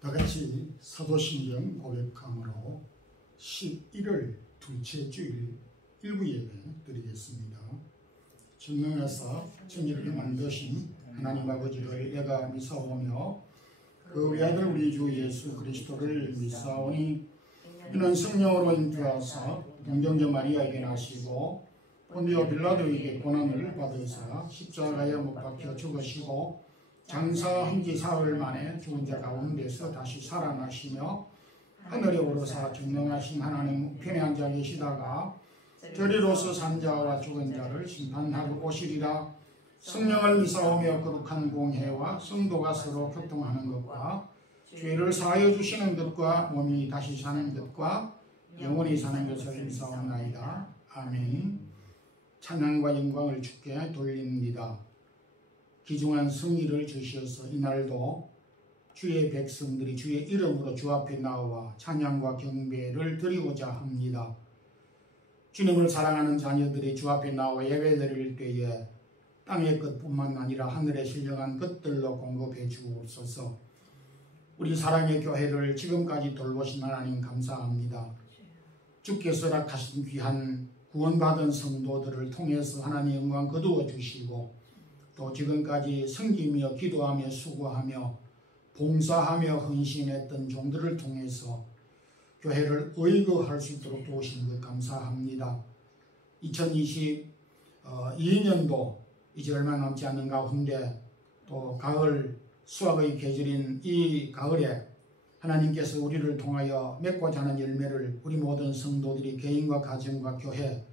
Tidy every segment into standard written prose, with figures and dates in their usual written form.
다같이 사도신경 고백함으로 11월 둘째 주일 일부 예배 드리겠습니다. 전능하사 천지를 만드신 하나님 아버지를 내가 믿사오며 그 외아들 우리 주 예수 그리스도를 믿사오니 이는 성령으로 인도하사 동정녀 마리아에게 나시고 본디오 빌라도에게 고난을 받으사 십자가에 못 박혀 죽으시고 장사한 지 사흘 만에 죽은 자 가운데서 다시 살아나시며 하늘에 오르사 전능하신 하나님 우편에 앉아 계시다가 저리로서 산 자와 죽은 자를 심판하러 오시리라. 성령을 믿사오며 거룩한 공회와 성도가 서로 교통하는 것과 죄를 사하여 주시는 것과 몸이 다시 사는 것과 영원히 사는 것을 믿사옵나이다. 아멘. 찬양과 영광을 주께 돌립니다. 귀중한 승리를 주시어서 이날도 주의 백성들이 주의 이름으로 주 앞에 나와 찬양과 경배를 드리고자 합니다. 주님을 사랑하는 자녀들이 주 앞에 나와 예배드릴 때에 땅의 것뿐만 아니라 하늘에 신령한 것들로 공급해 주옵소서. 우리 사랑의 교회를 지금까지 돌보신 하나님 감사합니다. 주께서 허락하신 귀한 구원받은 성도들을 통해서 하나님 영광 거두어 주시고 또 지금까지 섬기며 기도하며 수고하며 봉사하며 헌신했던 종들을 통해서 교회를 의거할 수 있도록 도우신 것 감사합니다. 2022년도 이제 얼마 남지 않는 가운데 또 가을 수확의 계절인 이 가을에 하나님께서 우리를 통하여 맺고자 하는 열매를 우리 모든 성도들이 개인과 가정과 교회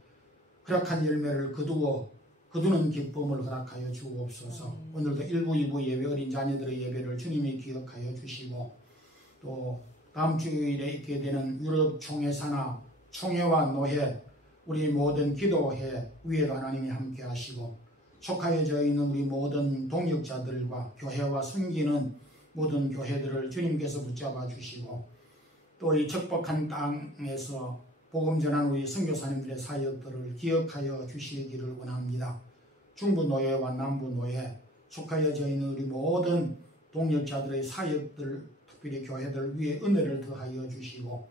허락한 열매를 거두는 기쁨을 허락하여 주옵소서. 오늘도 1부 2부 예배 어린 자녀들의 예배를 주님이 기억하여 주시고 또 다음 주일에 있게 되는 유럽 총회사나 총회와 노회 우리 모든 기도회 위에도 하나님이 함께 하시고 속하여져 있는 우리 모든 동역자들과 교회와 섬기는 모든 교회들을 주님께서 붙잡아 주시고 또 이 척박한 땅에서 복음 전한 우리 선교사님들의 사역들을 기억하여 주시기를 원합니다. 중부 노예와 남부 노예 속하여져 있는 우리 모든 동역자들의 사역들 특별히 교회들 위에 은혜를 더하여 주시고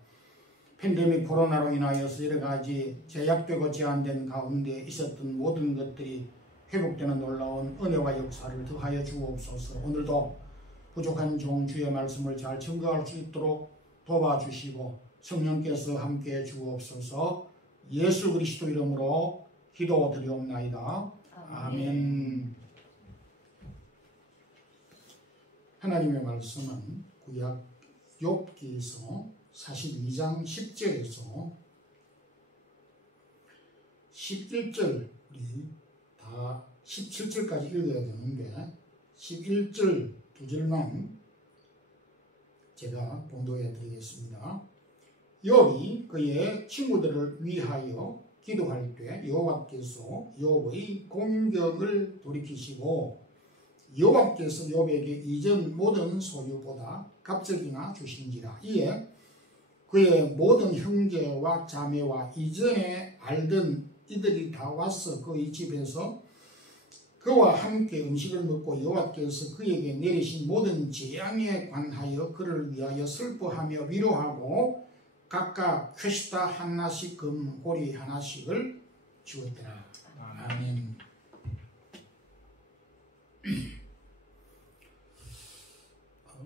팬데믹 코로나로 인하여서 여러가지 제약되고 제한된 가운데 있었던 모든 것들이 회복되는 놀라운 은혜와 역사를 더하여 주옵소서. 오늘도 부족한 종 주의 말씀을 잘 증거할 수 있도록 도와주시고 성령께서 함께해 주옵소서. 예수 그리스도 이름으로 기도드리옵나이다. 아멘. 하나님의 말씀은 구약 욥기서 42장 10절에서 11절 우리 다 17절까지 읽어야 되는데 11절 2절만 제가 봉독해 드리겠습니다. 욥이 그의 친구들을 위하여 기도할 때 여호와께서 욥의 공경을 돌이키시고 여호와께서 욥에게 이전 모든 소유보다 갑절이나 주신지라. 이에 그의 모든 형제와 자매와 이전에 알던 이들이 다 와서 그의 집에서 그와 함께 음식을 먹고 여호와께서 그에게 내리신 모든 재앙에 관하여 그를 위하여 슬퍼하며 위로하고 각각 퀘스타 하나씩 금 고리 하나씩을 주었더라. 아멘.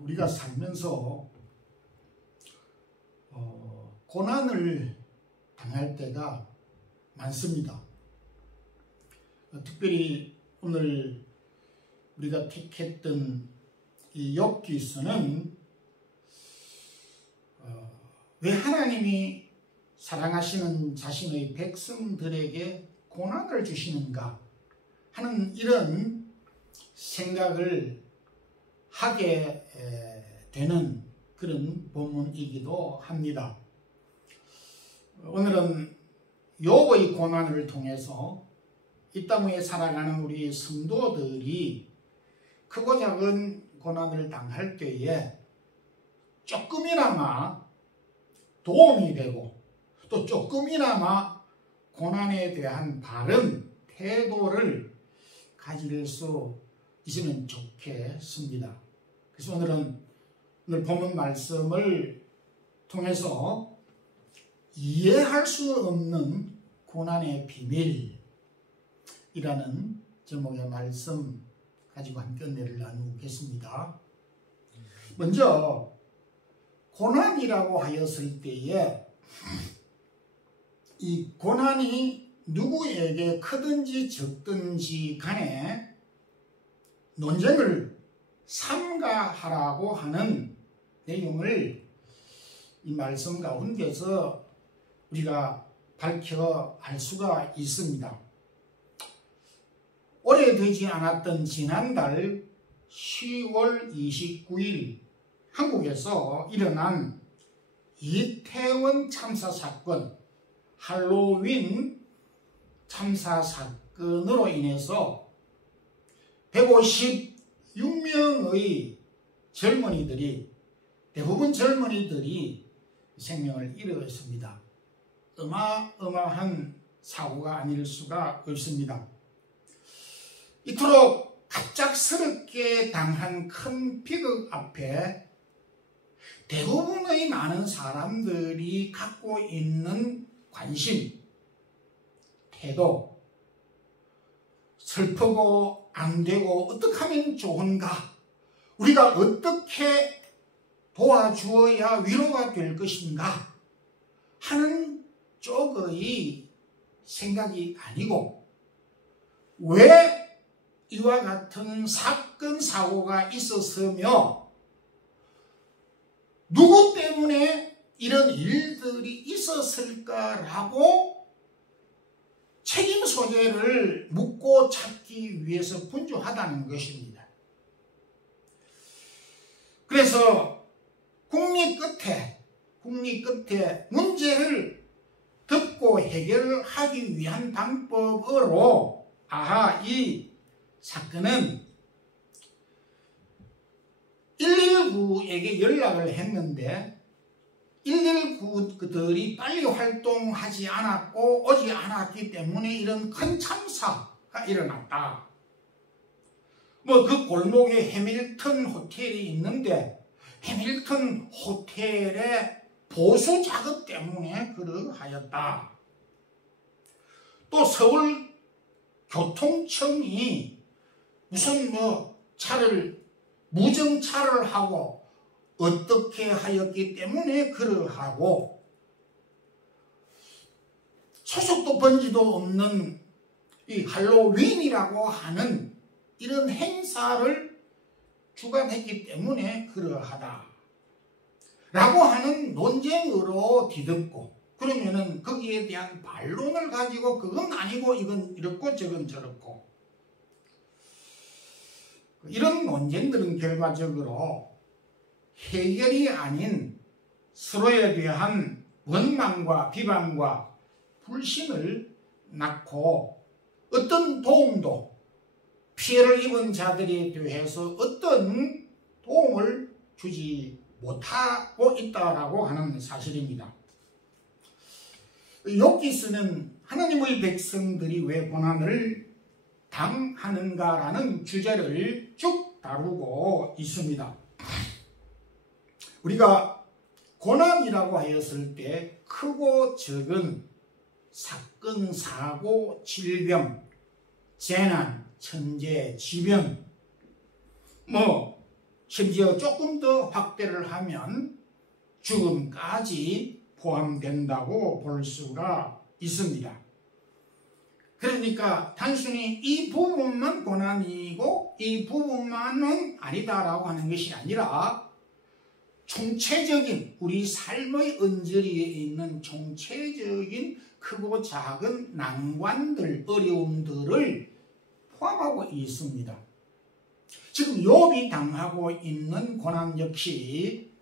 우리가 살면서 고난을 당할 때가 많습니다. 특별히 오늘 우리가 택했던 이 욥기서는 왜 하나님이 사랑하시는 자신의 백성들에게 고난을 주시는가 하는 이런 생각을 하게 되는 그런 본문이기도 합니다. 오늘은 욥의 고난을 통해서 이 땅 위에 살아가는 우리 성도들이 크고 작은 고난을 당할 때에 조금이나마 도움이 되고 또 조금이나마 고난에 대한 바른 태도를 가질 수 있으면 좋겠습니다. 그래서 오늘은 오늘 본문 말씀을 통해서 이해할 수 없는 고난의 비밀이라는 제목의 말씀 가지고 함께 은혜를 나누겠습니다. 먼저 고난이라고 하였을 때에 이 고난이 누구에게 크든지 적든지 간에 논쟁을 삼가하라고 하는 내용을 이 말씀 가운데서 우리가 밝혀 알 수가 있습니다. 오래되지 않았던 지난달 10월 29일 한국에서 일어난 이태원 참사 사건, 할로윈 참사 사건으로 인해서 156명의 젊은이들이, 대부분 젊은이들이 생명을 잃었습니다. 어마어마한 사고가 아닐 수가 없습니다. 이토록 갑작스럽게 당한 큰 비극 앞에 대부분의 많은 사람들이 갖고 있는 관심, 태도, 슬프고 안 되고 어떻게 하면 좋은가, 우리가 어떻게 도와주어야 위로가 될 것인가 하는 쪽의 생각이 아니고, 왜 이와 같은 사건 사고가 있었으며 누구 때문에 이런 일들이 있었을까라고 책임 소재를 묻고 찾기 위해서 분주하다는 것입니다. 그래서 국리 끝에 문제를 듣고 해결을 하기 위한 방법으로 이 사건은 119에게 연락을 했는데 119들이 빨리 활동하지 않았고 오지 않았기 때문에 이런 큰 참사가 일어났다. 그 골목에 해밀턴 호텔이 있는데 해밀턴 호텔의 보수 작업 때문에 그러하였다. 또 서울 교통청이 무슨 무정차를 하고 어떻게 하였기 때문에 그러하고, 소속도 번지도 없는 이 할로윈이라고 하는 이런 행사를 주관했기 때문에 그러하다 라고 하는 논쟁으로 뒤덮고, 그러면은 거기에 대한 반론을 가지고 그건 아니고 이건 이렇고 저건 저렇고, 이런 논쟁들은 결과적으로 해결이 아닌 서로에 대한 원망과 비방과 불신을 낳고 어떤 도움도, 피해를 입은 자들에 대해서 어떤 도움을 주지 못하고 있다라고 하는 사실입니다. 욥기서는 하나님의 백성들이 왜 고난을 당하는가라는 주제를 쭉 다루고 있습니다. 우리가 고난이라고 하였을 때 크고 적은 사건, 사고, 질병, 재난, 천재, 지변, 심지어 조금 더 확대를 하면 죽음까지 포함된다고 볼 수가 있습니다. 그러니까 단순히 이 부분만 고난이고 이 부분만은 아니다라고 하는 것이 아니라 총체적인 우리 삶의 언저리에 있는 총체적인 크고 작은 난관들, 어려움들을 포함하고 있습니다. 지금 욥이 당하고 있는 고난 역시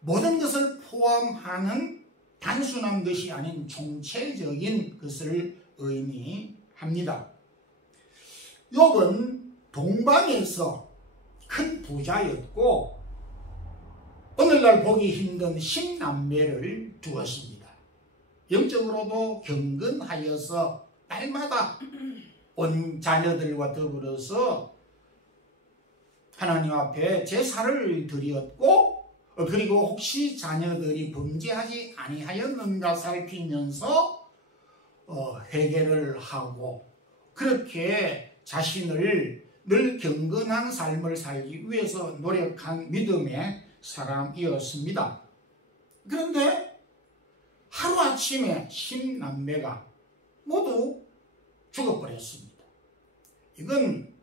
모든 것을 포함하는 단순한 것이 아닌 총체적인 것을 의미합니다. 욥은 동방에서 큰 부자였고 오늘날 보기 힘든 10남매를 두었습니다. 영적으로도 경건하여서 날마다 온 자녀들과 더불어서 하나님 앞에 제사를 드렸고 그리고 혹시 자녀들이 범죄하지 아니하였는가 살피면서 회개를 하고 그렇게 자신을 늘 경건한 삶을 살기 위해서 노력한 믿음의 사람이었습니다. 그런데 하루아침에 10남매가 모두 죽어버렸습니다. 이건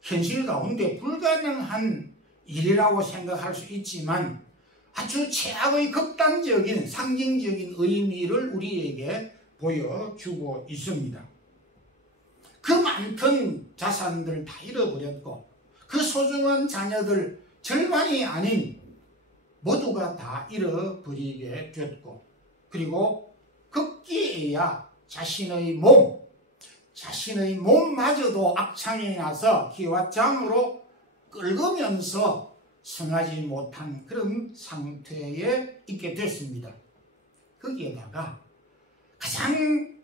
현실 가운데 불가능한 일이라고 생각할 수 있지만 아주 최악의 극단적인 상징적인 의미를 우리에게 보여주고 있습니다. 그 많던 자산들 다 잃어버렸고 그 소중한 자녀들 절반이 아닌 모두가 다 잃어버리게 됐고 그리고 급기에야 자신의 몸마저도 악창이 나서 기와장으로 끓으면서 성하지 못한 그런 상태에 있게 됐습니다. 거기에다가 가장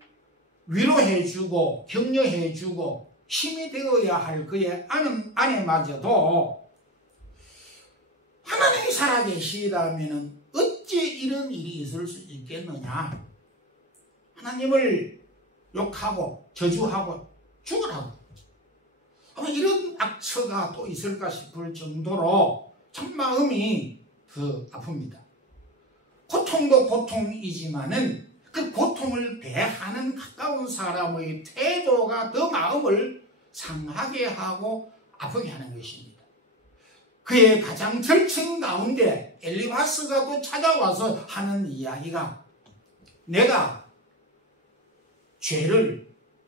위로해주고 격려해주고 힘이 되어야 할 그의 아내마저도 하나님이 살아계시다면 어찌 이런 일이 있을 수 있겠느냐. 하나님을 욕하고 저주하고 죽으라고. 아마 이런 악처가 또 있을까 싶을 정도로 참 마음이 더 아픕니다. 고통도 고통이지만은 그 고통을 대하는 가까운 사람의 태도가 더 마음을 상하게 하고 아프게 하는 것입니다. 그의 가장 절친 가운데 엘리바스가 또 찾아와서 하는 이야기가 내가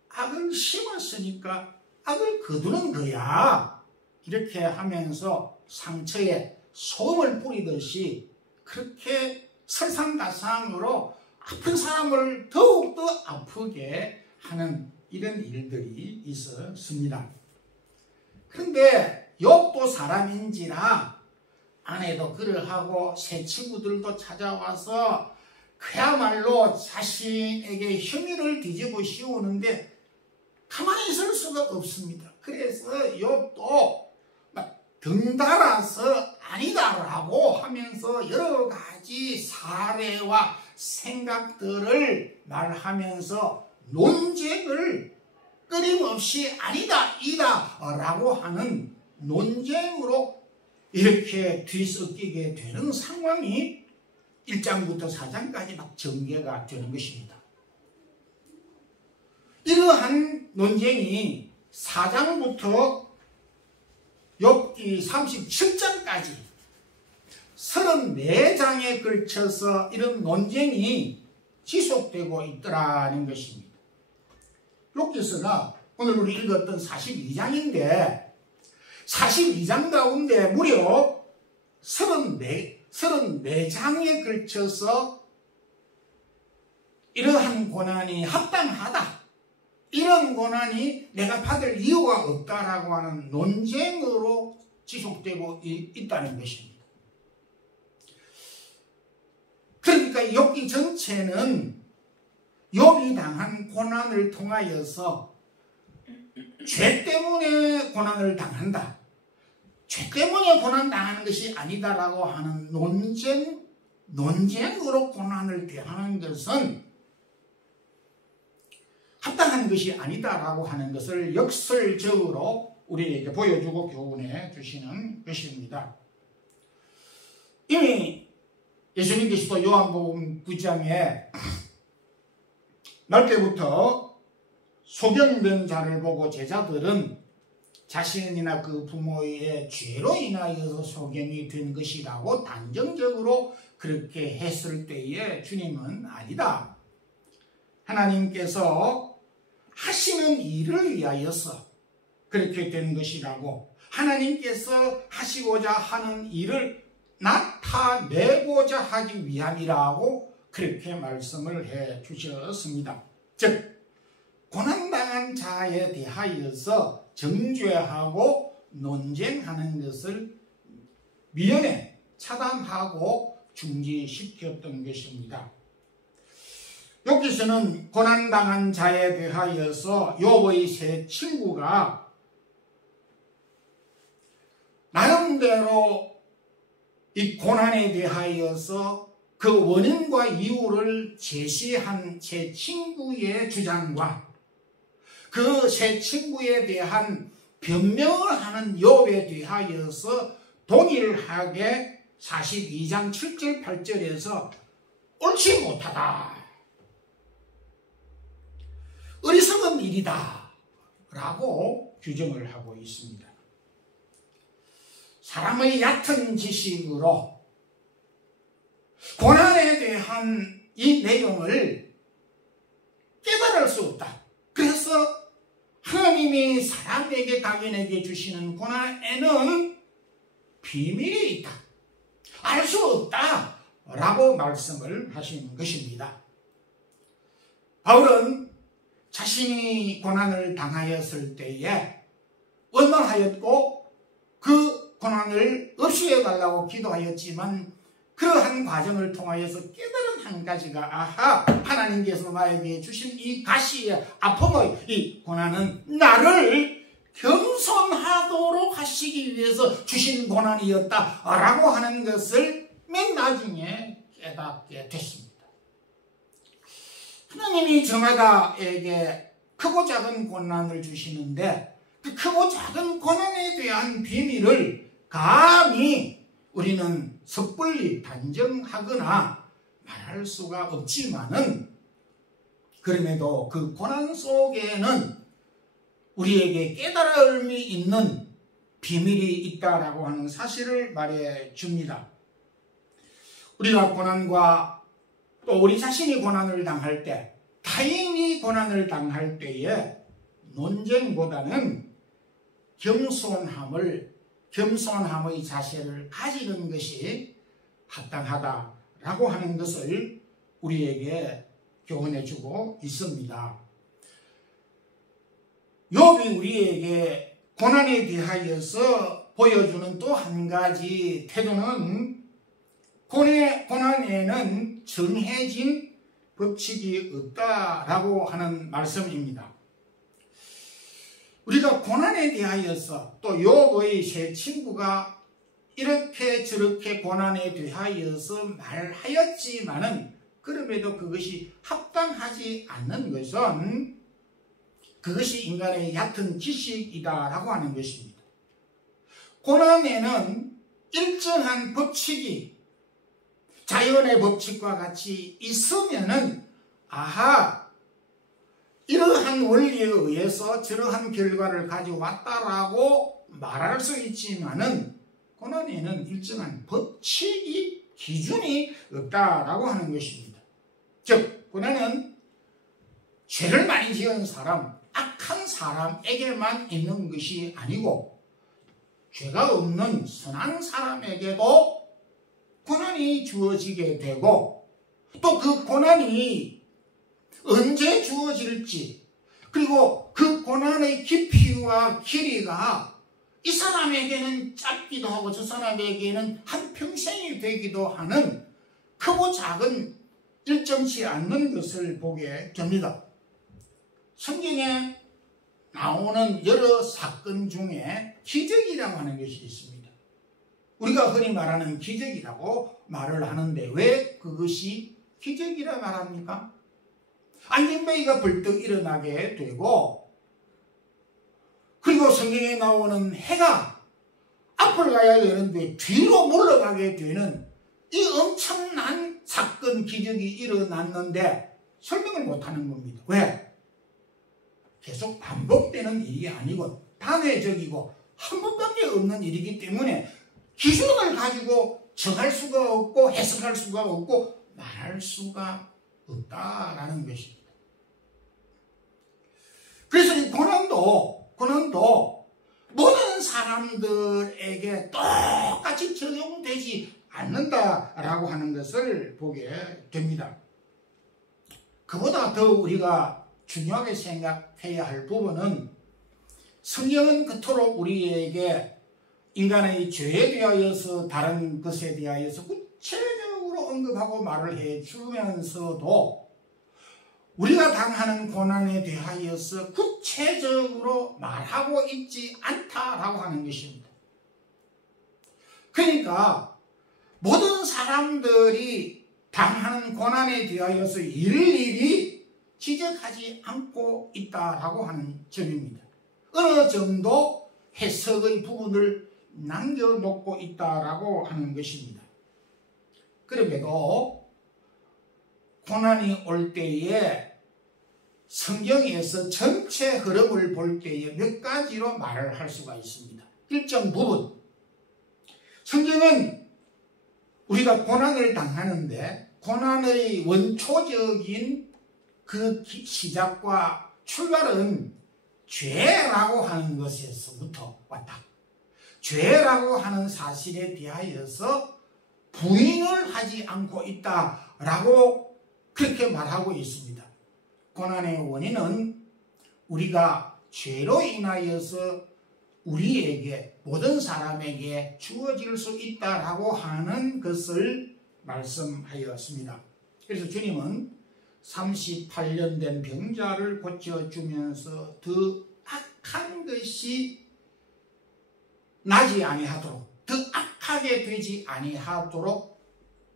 악을 심었으니까 악을 거두는 거야. 이렇게 하면서 상처에 소금을 뿌리듯이 그렇게 설상가상으로 아픈 사람을 더욱더 아프게 하는 이런 일들이 있었습니다. 그런데 욥도 사람인지라 아내도 그러하고 새 친구들도 찾아와서 그야말로 자신에게 혐의를 뒤집어 씌우는데 가만히 있을 수가 없습니다. 그래서 욥도 막 덩달아서 아니다라고 하면서 여러 가지 사례와 생각들을 말하면서 논쟁을 끊임없이 아니다 이다 라고 하는 논쟁으로 이렇게 뒤섞이게 되는 상황이 1장부터 4장까지 막 전개가 되는 것입니다. 이러한 논쟁이 4장부터 욥기 37장까지 34장에 걸쳐서 이런 논쟁이 지속되고 있더라는 것입니다. 욥기서가 오늘 우리 읽었던 42장인데 42장 가운데 무려 34장에 걸쳐서 이러한 고난이 합당하다. 이런 고난이 내가 받을 이유가 없다라고 하는 논쟁으로 지속되고 있다는 것입니다. 그러니까 욥기 전체는 욥이 당한 고난을 통하여서 죄 때문에 고난을 당한다. 죄 때문에 고난당하는 것이 아니다라고 하는 논쟁으로 고난을 대하는 것은 합당한 것이 아니다라고 하는 것을 역설적으로 우리에게 보여주고 교훈해 주시는 것입니다. 이미 예수님께서도 요한복음 9장에 날 때부터 소경된 자를 보고 제자들은 자신이나 그 부모의 죄로 인하여서 소경이 된 것이라고 단정적으로 그렇게 했을 때에 주님은 아니다. 하나님께서 하시는 일을 위하여서 그렇게 된 것이라고 하나님께서 하시고자 하는 일을 나타내고자 하기 위함이라고 그렇게 말씀을 해 주셨습니다. 즉 고난당한 자에 대하여서 정죄하고 논쟁하는 것을 미연에 차단하고 중지시켰던 것입니다. 여기서는 고난당한 자에 대하여서 욥의 세 친구가 나름대로 이 고난에 대하여서 그 원인과 이유를 제시한 제 친구의 주장과 그 제 친구에 대한 변명을 하는 욥에 대하여서 동일하게 42장 7절 8절에서 옳지 못하다, 어리석은 일이다 라고 규정을 하고 있습니다. 사람의 얕은 지식으로 고난에 대한 이 내용을 깨달을 수 없다. 그래서 하나님이 사람에게 각인에게 주시는 고난에는 비밀이 있다, 알 수 없다 라고 말씀을 하시는 것입니다. 바울은 자신이 고난을 당하였을 때에 원망하였고 그 고난을 없이 해달라고 기도하였지만 그러한 과정을 통하여서 깨달은 한 가지가, 아하, 하나님께서 나에게 주신 이 가시의 아픔의 이 고난은 나를 겸손하도록 하시기 위해서 주신 고난이었다 라고 하는 것을 맨 나중에 깨닫게 됐습니다. 하나님이 저마다에게 크고 작은 고난을 주시는데 그 크고 작은 고난에 대한 비밀을 감히 우리는 섣불리 단정하거나 말할 수가 없지만은, 그럼에도 그 고난 속에는 우리에게 깨달음이 있는 비밀이 있다라고 하는 사실을 말해 줍니다. 우리가 고난과 또 우리 자신이 고난을 당할 때, 타인이 고난을 당할 때에 논쟁보다는 겸손함의 자세를 가지는 것이 합당하다라고 하는 것을 우리에게 교훈해 주고 있습니다. 욥이 우리에게 고난에 대하여서 보여주는 또 한 가지 태도는 고난에는 정해진 법칙이 없다라고 하는 말씀입니다. 우리가 고난에 대하여서 또 욥의 세 친구가 이렇게 저렇게 고난에 대하여서 말하였지만은 그럼에도 그것이 합당하지 않는 것은 그것이 인간의 얕은 지식이다라고 하는 것입니다. 고난에는 일정한 법칙이 자연의 법칙과 같이 있으면은, 아하, 이러한 원리에 의해서 저러한 결과를 가져왔다라고 말할 수 있지만은 고난에는 일정한 법칙이, 기준이 없다라고 하는 것입니다. 즉, 고난은 죄를 많이 지은 사람, 악한 사람에게만 있는 것이 아니고 죄가 없는 선한 사람에게도 고난이 주어지게 되고, 또 그 고난이 언제 주어질지, 그리고 그 고난의 깊이와 길이가 이 사람에게는 짧기도 하고 저 사람에게는 한평생이 되기도 하는 크고 작은 일정치 않는 것을 보게 됩니다. 성경에 나오는 여러 사건 중에 기적이라고 하는 것이 있습니다. 우리가 흔히 말하는 기적이라고 말을 하는데 왜 그것이 기적이라 말합니까? 안진뱅이가 벌떡 일어나게 되고, 그리고 성경에 나오는 해가 앞을 가야 되는데 뒤로 물러가게 되는 이 엄청난 사건, 기적이 일어났는데 설명을 못하는 겁니다. 왜? 계속 반복되는 일이 아니고 단회적이고 한 번밖에 없는 일이기 때문에 기준을 가지고 정할 수가 없고 해석할 수가 없고 말할 수가 없다라는 것입니다. 그래서 이 고난도 모든 사람들에게 똑같이 적용되지 않는다라고 하는 것을 보게 됩니다. 그보다 더 우리가 중요하게 생각해야 할 부분은, 성경은 그토록 우리에게 인간의 죄에 대하여서 다른 것에 대하여서 구체적으로 언급하고 말을 해주면서도 우리가 당하는 고난에 대하여서 구체적으로 말하고 있지 않다라고 하는 것입니다. 그러니까 모든 사람들이 당하는 고난에 대하여서 일일이 지적하지 않고 있다라고 하는 점입니다. 어느 정도 해석의 부분을 남겨놓고 있다라고 하는 것입니다. 그럼에도 고난이 올 때에 성경에서 전체 흐름을 볼 때에 몇 가지로 말을 할 수가 있습니다. 일정 부분, 성경은 우리가 고난을 당하는데 고난의 원초적인 그 시작과 출발은 죄라고 하는 것에서부터 왔다. 죄라고 하는 사실에 대하여서 부인을 하지 않고 있다라고 그렇게 말하고 있습니다. 고난의 원인은 우리가 죄로 인하여서 우리에게 모든 사람에게 주어질 수 있다라고 하는 것을 말씀하였습니다. 그래서 주님은 38년 된 병자를 고쳐주면서 더 악한 것이 나지 아니하도록, 더 악하게 되지 아니하도록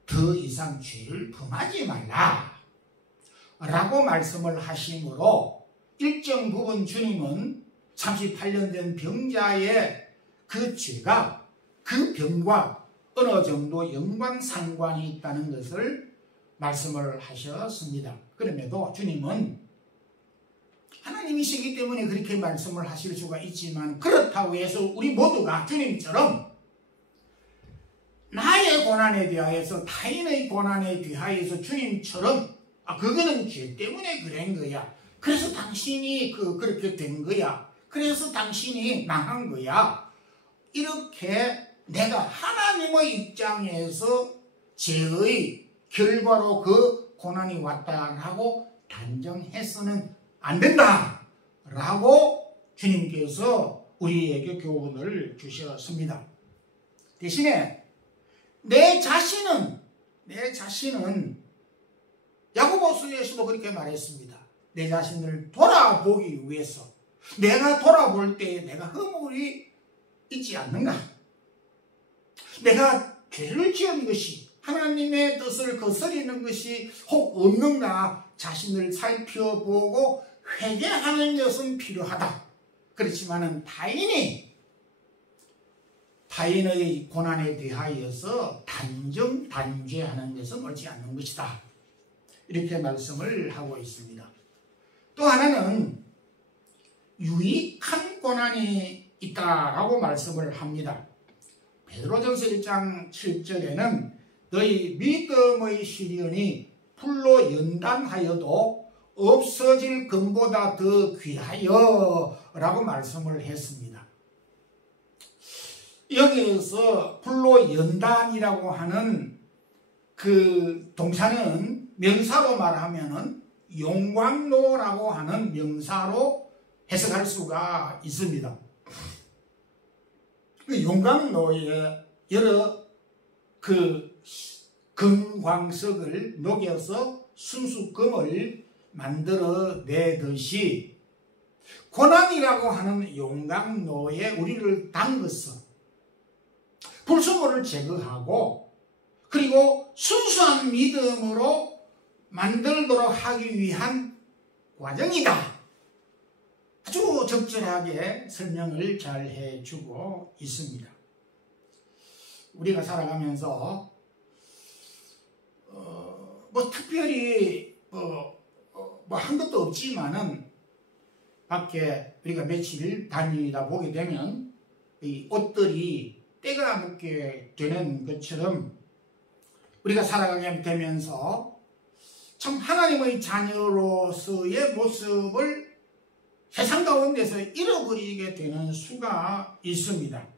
더 이상 죄를 범하지 말라 라고 말씀을 하시므로 일정 부분 주님은 38년 된 병자의 그 죄가 그 병과 어느 정도 연관상관이 있다는 것을 말씀을 하셨습니다. 그럼에도 주님은 하나님이시기 때문에 그렇게 말씀을 하실 수가 있지만 그렇다고 해서 우리 모두가 주님처럼 나의 고난에 대하여서 타인의 고난에 대하여서 주님처럼 그거는 죄 때문에 그런 거야. 그래서 당신이 그렇게 된 거야. 그래서 당신이 망한 거야. 이렇게 내가 하나님의 입장에서 죄의 결과로 그 고난이 왔다라고 단정해서는 안 된다 라고 주님께서 우리에게 교훈을 주셨습니다. 대신에 내 자신은 야고보서에서도 그렇게 말했습니다. 내 자신을 돌아보기 위해서 내가 돌아볼 때에 내가 허물이 있지 않는가? 내가 죄를 지은 것이 하나님의 뜻을 거스리는 것이 혹 없는가 자신을 살펴보고 회개하는 것은 필요하다. 그렇지만은 타인의 고난에 대하여서 단죄하는 것은 옳지 않는 것이다. 이렇게 말씀을 하고 있습니다. 또 하나는 유익한 고난이 있다라고 말씀을 합니다. 베드로전서 1장 7절에는 너희 믿음의 시련이 불로 연단하여도 없어질 금보다 더 귀하여 라고 말씀을 했습니다. 여기에서 불로 연단이라고 하는 그 동사는 명사로 말하면은 용광로라고 하는 명사로 해석할 수가 있습니다. 그 용광로에 여러 그 금광석을 녹여서 순수금을 만들어 내듯이 고난이라고 하는 용광로에 우리를 담궈서 불순물을 제거하고 그리고 순수한 믿음으로 만들도록 하기 위한 과정이다. 아주 적절하게 설명을 잘 해주고 있습니다. 우리가 살아가면서 특별히 한 것도 없지만은 밖에 우리가 며칠 다니다 보게 되면 이 옷들이 때가 묻게 되는 것처럼 우리가 살아가게 되면서 참 하나님의 자녀로서의 모습을 세상 가운데서 잃어버리게 되는 수가 있습니다.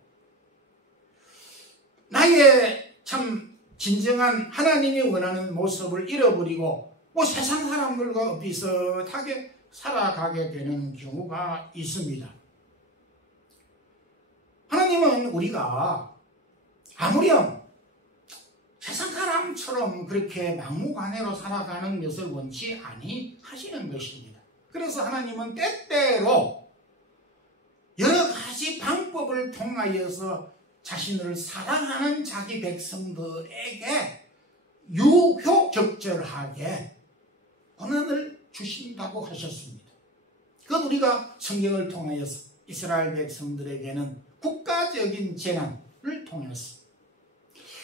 나의 참 진정한 하나님이 원하는 모습을 잃어버리고 세상 사람들과 비슷하게 살아가게 되는 경우가 있습니다. 하나님은 우리가 아무렴 세상 사람처럼 그렇게 막무가내로 살아가는 것을 원치 아니하시는 것입니다. 그래서 하나님은 때때로 여러 가지 방법을 통하여서 자신을 사랑하는 자기 백성들에게 유효적절하게 고난을 주신다고 하셨습니다. 그건 우리가 성경을 통하여서 이스라엘 백성들에게는 국가적인 재난을 통해서,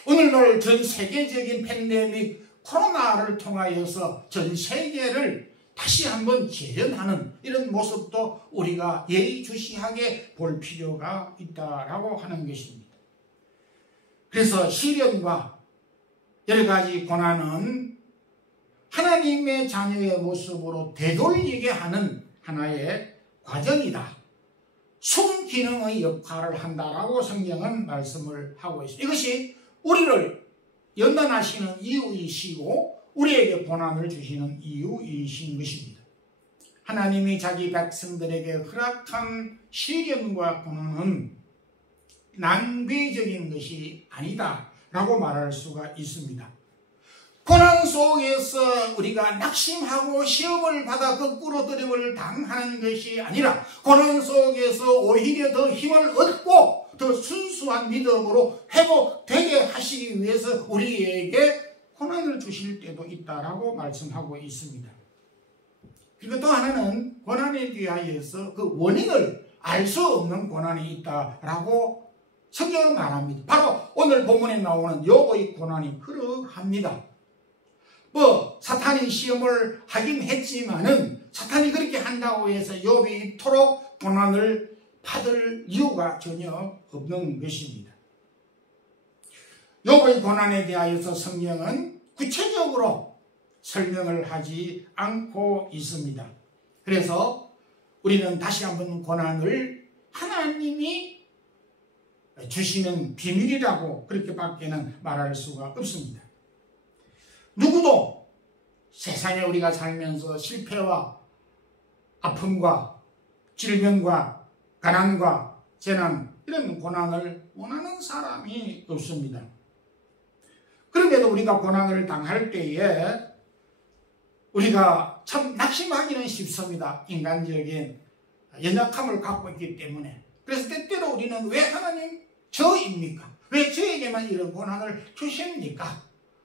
오늘날 전 세계적인 팬데믹 코로나를 통하여서 전 세계를 다시 한번 재현하는 이런 모습도 우리가 예의주시하게 볼 필요가 있다라고 하는 것입니다. 그래서 시련과 여러 가지 고난은 하나님의 자녀의 모습으로 되돌리게 하는 하나의 과정이다. 순기능의 역할을 한다라고 성경은 말씀을 하고 있습니다. 이것이 우리를 연단하시는 이유이시고 우리에게 고난을 주시는 이유이신 것입니다. 하나님이 자기 백성들에게 허락한 시련과 고난은 낭비적인 것이 아니다라고 말할 수가 있습니다. 고난 속에서 우리가 낙심하고 시험을 받아 거꾸로 드림을 당하는 것이 아니라 고난 속에서 오히려 더 힘을 얻고 더 순수한 믿음으로 회복되게 하시기 위해서 우리에게 고난을 주실 때도 있다라고 말씀하고 있습니다. 그리고 또 하나는 고난에 대하여서 그 원인을 알 수 없는 고난이 있다라고 성경은 말합니다. 바로 오늘 본문에 나오는 욥의 고난이 그러합니다. 사탄이 시험을 하긴 했지만은 사탄이 그렇게 한다고 해서 욥이 이토록 고난을 받을 이유가 전혀 없는 것입니다. 욥의 고난에 대하여서 성경은 구체적으로 설명을 하지 않고 있습니다. 그래서 우리는 다시 한번 고난을 하나님이 주시는 비밀이라고 그렇게밖에는 말할 수가 없습니다. 누구도 세상에 우리가 살면서 실패와 아픔과 질병과 가난과 재난 이런 고난을 원하는 사람이 없습니다. 그럼에도 우리가 고난을 당할 때에 우리가 참 낙심하기는 쉽습니다. 인간적인 연약함을 갖고 있기 때문에. 그래서 때때로 우리는 왜 하나님 저입니까? 왜 저에게만 이런 고난을 주십니까?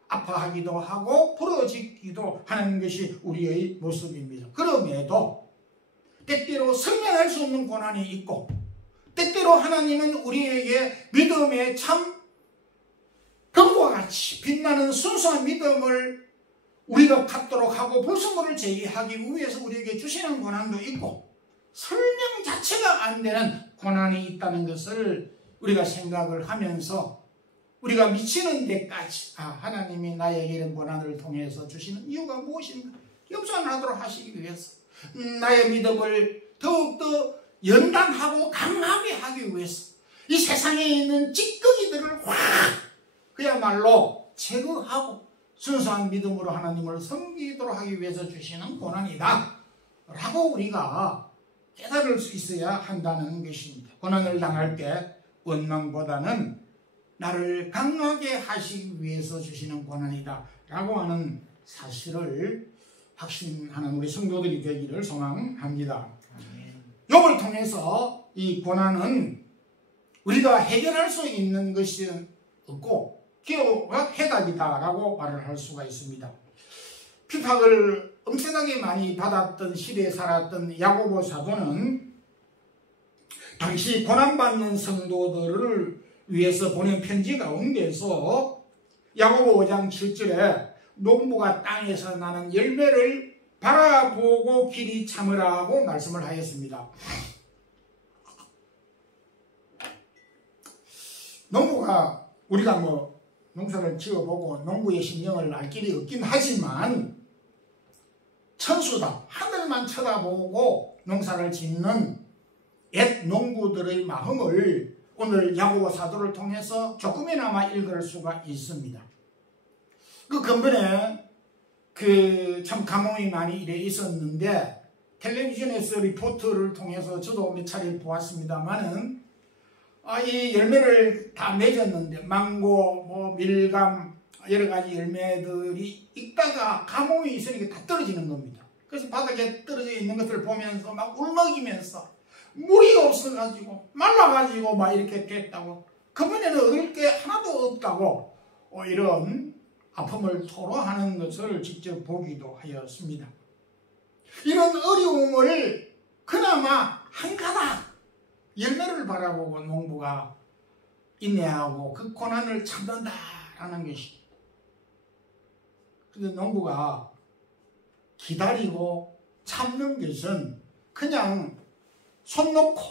아파하기도 하고 부러지기도 하는 것이 우리의 모습입니다. 그럼에도 때때로 설명할 수 없는 고난이 있고 때때로 하나님은 우리에게 믿음의 참 금과 같이 빛나는 순수한 믿음을 우리가 갖도록 하고 불순물을 제기하기 위해서 우리에게 주시는 고난도 있고 설명 자체가 안 되는 고난이 있다는 것을 우리가 생각을 하면서 우리가 미치는 데까지 하나님이 나에게 이런 고난을 통해서 주시는 이유가 무엇인가 겸손하도록 하시기 위해서 나의 믿음을 더욱더 연단하고 강하게 하기 위해서 이 세상에 있는 찌꺼기들을 확 그야말로 제거하고 순수한 믿음으로 하나님을 섬기도록 하기 위해서 주시는 고난이다 라고 우리가 깨달을 수 있어야 한다는 것입니다. 고난을 당할 때 원망보다는 나를 강하게 하시기 위해서 주시는 고난이다 라고 하는 사실을 확신하는 우리 성도들이 되기를 소망합니다. 욥을 통해서 이 고난은 우리가 해결할 수 있는 것이 없고 기호가 해답이다 라고 말을 할 수가 있습니다. 핍박을 엄청나게 많이 받았던 시대에 살았던 야고보 사도는 당시 고난받는 성도들을 위해서 보낸 편지 가운데서 야고보 5장 7절에 농부가 땅에서 나는 열매를 바라보고 길이 참으라고 말씀을 하였습니다. 농부가 우리가 농사를 지어보고 농부의 심령을 알 길이 없긴 하지만 천수다 하늘만 쳐다보고 농사를 짓는 옛 농부들의 마음을 오늘 야고보 사도를 통해서 조금이나마 읽을 수가 있습니다. 그 근본에 참 감흥이 많이 이래 있었는데 텔레비전에서 리포트를 통해서 저도 몇 차례 보았습니다만은 이 열매를 다 맺었는데 망고, 밀감 여러 가지 열매들이 익다가 가뭄이 있으니까 다 떨어지는 겁니다. 그래서 바닥에 떨어져 있는 것을 보면서 막 울먹이면서 물이 없어가지고 말라가지고 막 이렇게 됐다고 그분에는 얻을 게 하나도 없다고 이런 아픔을 토로하는 것을 직접 보기도 하였습니다. 이런 어려움을 그나마 한 가닥 열매를 바라보고 농부가 인내하고 그 고난을 참는다라는 것이. 그런데 농부가 기다리고 참는 것은 그냥 손 놓고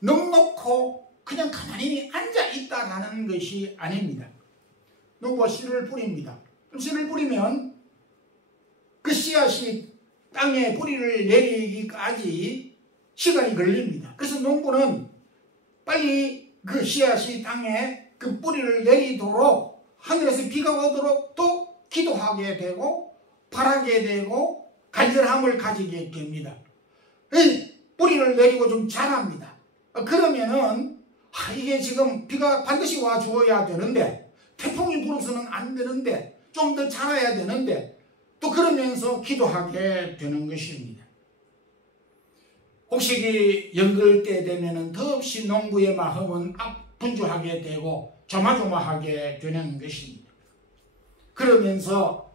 넋 놓고 그냥 가만히 앉아 있다라는 것이 아닙니다. 농부가 씨를 뿌립니다. 그럼 씨를 뿌리면 그 씨앗이 땅에 뿌리를 내리기까지 시간이 걸립니다. 그래서 농부는 빨리 그 씨앗이 땅에 그 뿌리를 내리도록 하늘에서 비가 오도록 또 기도하게 되고 바라게 되고 간절함을 가지게 됩니다. 뿌리를 내리고 좀 자랍니다. 그러면은 이게 지금 비가 반드시 와 주어야 되는데 태풍이 불어서는 안 되는데 좀 더 자라야 되는데 또 그러면서 기도하게 되는 것입니다. 곡식이 연글 때 되면은 더없이 농부의 마음은 분주하게 되고 조마조마하게 되는 것입니다. 그러면서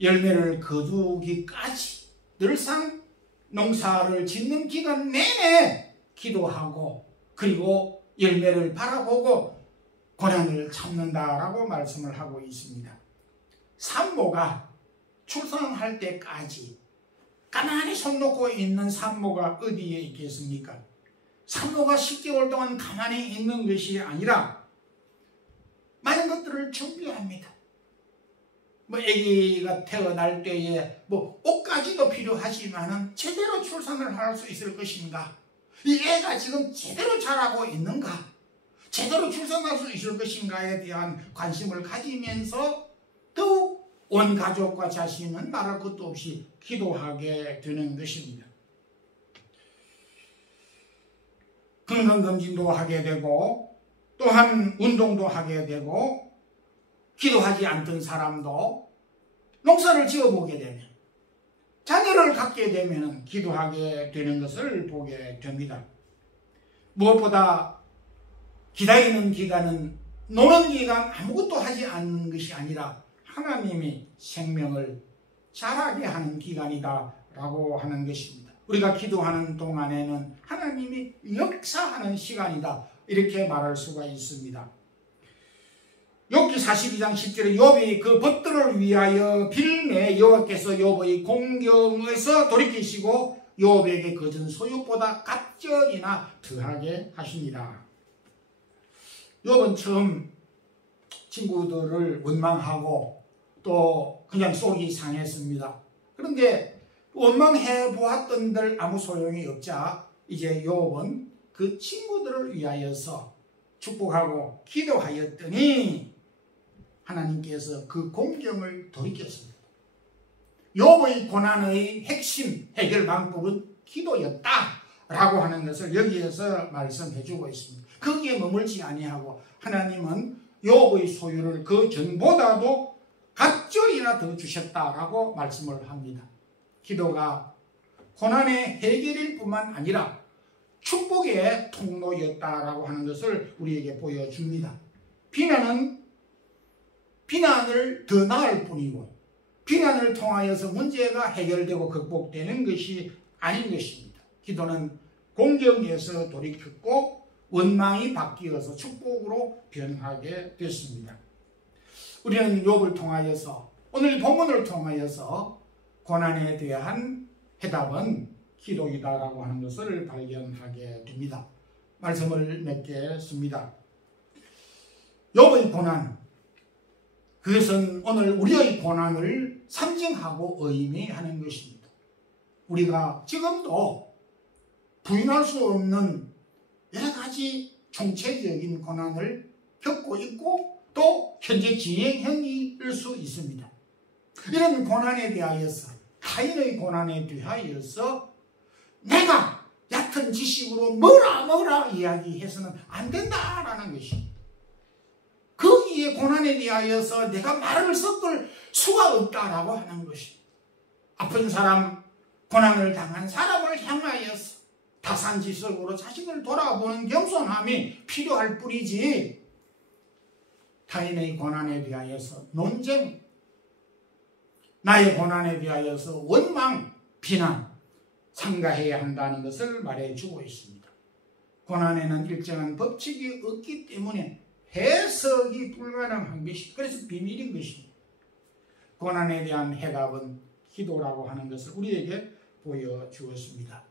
열매를 거두기까지 늘상 농사를 짓는 기간 내내 기도하고 그리고 열매를 바라보고 고난을 참는다라고 말씀을 하고 있습니다. 산모가 출산할 때까지 가만히 손 놓고 있는 산모가 어디에 있겠습니까? 산모가 10개월 동안 가만히 있는 것이 아니라 많은 것들을 준비합니다. 아기가 태어날 때에 옷까지도 필요하지만은 제대로 출산을 할 수 있을 것인가? 이 애가 지금 제대로 자라고 있는가? 제대로 출산할 수 있을 것인가에 대한 관심을 가지면서 더욱 온 가족과 자신은 말할 것도 없이 기도하게 되는 것입니다. 건강검진도 하게 되고 또한 운동도 하게 되고 기도하지 않던 사람도 농사를 지어보게 되면 자녀를 갖게 되면 기도하게 되는 것을 보게 됩니다. 무엇보다 기다리는 기간은 노는 기간 아무것도 하지 않는 것이 아니라 하나님이 생명을 자라게 하는 기간이다 라고 하는 것입니다. 우리가 기도하는 동안에는 하나님이 역사하는 시간이다 이렇게 말할 수가 있습니다. 욥기 42장 10절에 욥이 그 벗들을 위하여 빌매 여호와께서 욥의 공경에서 돌이키시고 욥에게 거둔 소유보다 갑절이나 더하게 하시니라. 욥은 처음 친구들을 원망하고 또 그냥 속이 상했습니다. 그런데 원망해 보았던들 아무 소용이 없자 이제 욥은 그 친구들을 위하여서 축복하고 기도하였더니 하나님께서 그 공경을 돌이켰습니다. 욥의 고난의 핵심 해결 방법은 기도였다라고 하는 것을 여기에서 말씀해 주고 있습니다. 거기에 머물지 아니하고 하나님은 욥의 소유를 그 전보다도 갑절이나 더 주셨다라고 말씀을 합니다. 기도가 고난의 해결일 뿐만 아니라 축복의 통로였다라고 하는 것을 우리에게 보여줍니다. 비난을 더 나을 뿐이고 비난을 통하여서 문제가 해결되고 극복되는 것이 아닌 것입니다. 기도는 공경에서 돌이켰고 원망이 바뀌어서 축복으로 변하게 됐습니다. 우리는 욥을 통하여서 오늘 본문을 통하여서 고난에 대한 해답은 기도이다라고 하는 것을 발견하게 됩니다. 말씀을 맺겠습니다. 욥의 고난, 그것은 오늘 우리의 고난을 상징하고 의미하는 것입니다. 우리가 지금도 부인할 수 없는 여러 가지 총체적인 고난을 겪고 있고 또 현재 진행형일 수 있습니다. 이런 고난에 대하여서 타인의 고난에 대하여서 내가 얕은 지식으로 뭐라 이야기해서는 안 된다라는 것입니다. 거기에 고난에 대하여서 내가 말을 섞을 수가 없다라고 하는 것입니다. 아픈 사람, 고난을 당한 사람을 향하여서 타산지석으로 자신을 돌아보는 겸손함이 필요할 뿐이지 타인의 고난에 대하여서 논쟁, 나의 고난에 대하여서 원망, 비난, 삼가해야 한다는 것을 말해주고 있습니다. 고난에는 일정한 법칙이 없기 때문에 해석이 불가능한 것이, 그래서 비밀인 것입니다. 고난에 대한 해답은 기도라고 하는 것을 우리에게 보여주었습니다.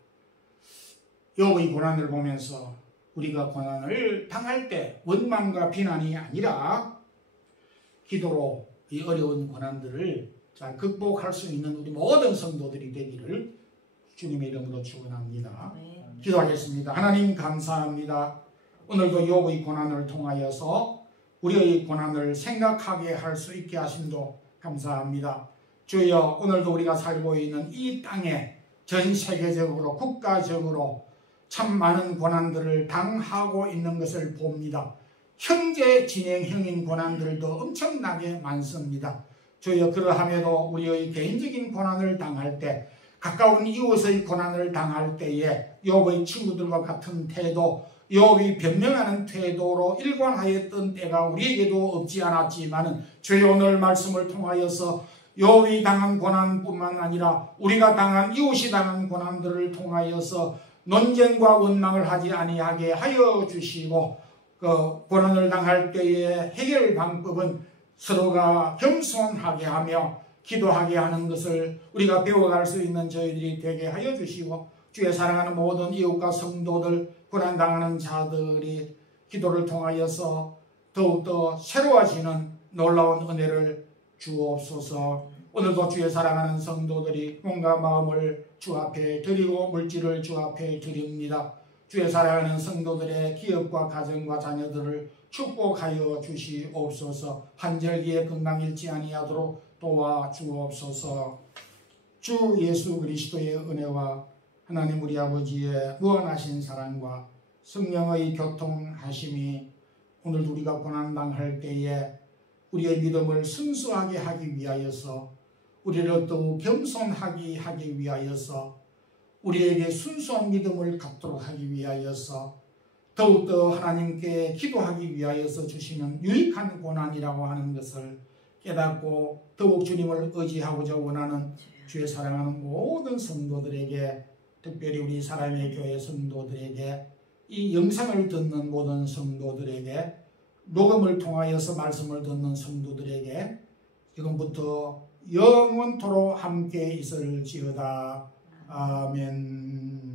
욥의 고난을 보면서 우리가 고난을 당할 때 원망과 비난이 아니라 기도로 이 어려운 고난들을 잘 극복할 수 있는 우리 모든 성도들이 되기를 주님의 이름으로 축원합니다. 기도하겠습니다. 하나님 감사합니다. 오늘도 욥의 고난을 통하여서 우리의 고난을 생각하게 할 수 있게 하심도 감사합니다. 주여, 오늘도 우리가 살고 있는 이 땅에 전 세계적으로 국가적으로 참 많은 고난들을 당하고 있는 것을 봅니다. 현재 진행형인 고난들도 엄청나게 많습니다. 주여, 그러함에도 우리의 개인적인 고난을 당할 때, 가까운 이웃의 고난을 당할 때에 욥의 친구들과 같은 태도, 욥이 변명하는 태도로 일관하였던 때가 우리에게도 없지 않았지만 주의 오늘 말씀을 통하여서 욥이 당한 고난뿐만 아니라 우리가 당한 이웃이 당한 고난들을 통하여서 논쟁과 원망을 하지 아니하게 하여 주시고, 그 고난을 당할 때의 해결 방법은 서로가 겸손하게 하며 기도하게 하는 것을 우리가 배워갈 수 있는 저희들이 되게 하여 주시고, 주의 사랑하는 모든 이웃과 성도들, 고난당하는 자들이 기도를 통하여서 더욱더 새로워지는 놀라운 은혜를 주옵소서. 오늘도 주의 사랑하는 성도들이 몸과 마음을 주 앞에 드리고 물질을 주 앞에 드립니다. 주의 사랑하는 성도들의 기업과 가정과 자녀들을 축복하여 주시옵소서. 한절기에 건강 잃지 아니하도록 도와주옵소서. 주 예수 그리스도의 은혜와 하나님 우리 아버지의 무한하신 사랑과 성령의 교통하심이 오늘도 우리가 고난당할 때에 우리의 믿음을 순수하게 하기 위하여서, 우리를 더욱 겸손하게 하기 위하여서, 우리에게 순수한 믿음을 갖도록 하기 위하여서, 더욱더 하나님께 기도하기 위하여서 주시는 유익한 고난이라고 하는 것을 깨닫고 더욱 주님을 의지하고자 원하는 주의 사랑하는 모든 성도들에게, 특별히 우리 사랑의 교회 성도들에게, 이 영상을 듣는 모든 성도들에게, 녹음을 통하여서 말씀을 듣는 성도들에게 지금부터 영원토록 함께 있을지어다. 아멘.